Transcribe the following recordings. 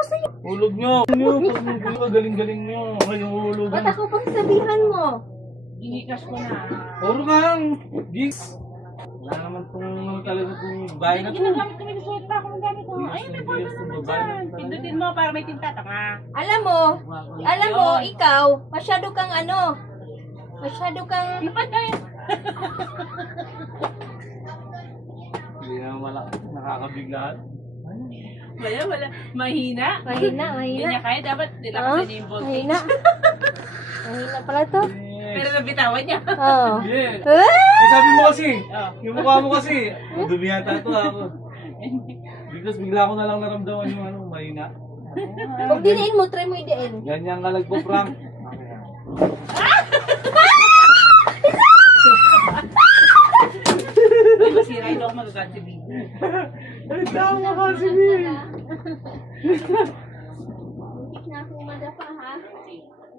ako sa'yo. Hulog nyo. Galing-galing nyo. Ngayong hulog. Ba't ako pang sabihan mo? Ginikas ko na. Puro kang gigs. Wala naman itong talaga kung bahay na to. Ginagamit ko, nagsuot pa ako ng gamit ko. Ay, may border Yes, naman babae dyan. na. Pindutin mo para may tinta, tanga. Alam mo, ikaw, masyado kang masyado kang... Hindi naman malaki. Nakakabiglaan. Wala. Mahina. Mahina. Hindi niya kaya, dapat nilakasan niya yung voltage. Mahina. Mahina pala to. Pero nabitawan niya. Oo. Yeah. Ah! Ay, sabi mo kasi, Oh. yung mukha mo kasi, dumi yata ito ako. Because bigla ko na lang naramdaman yung mahina. Huwag diniin mo, try mo idiin. Ganyan ka nagpo-prank. Ay, masira yun ako magagat si Bibi. Ay, tama kasi, Bill. Muntik na ako madapa, ha?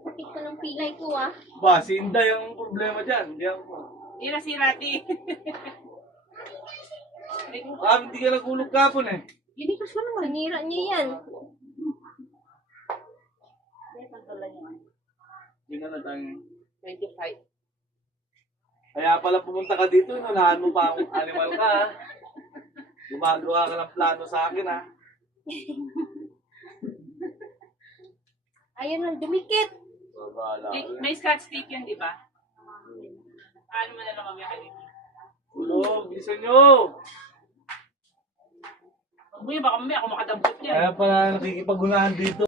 Sakit ko ng pilay ko, ha? Ba, si Inday ang problema dyan. Hindi ako. Tira si Rati. Hindi ka nagulog kapon eh. Ginikas ko naman. Sinira niya yan. Hindi na tayo. 25. Kaya pala pumunta ka dito, inunahan mo pa akong animal ka, ha? Gumagawa ka ng plano sa akin, ha? Ayun lang, dumikit. Babala. May scotch tape yan, di ba? Paano mo na lang mamaya kayo? Tulog, bilisan nyo! Huwag mo yun, baka mamaya ako makadampot yan. Kaya pala nakikipag-unahan dito.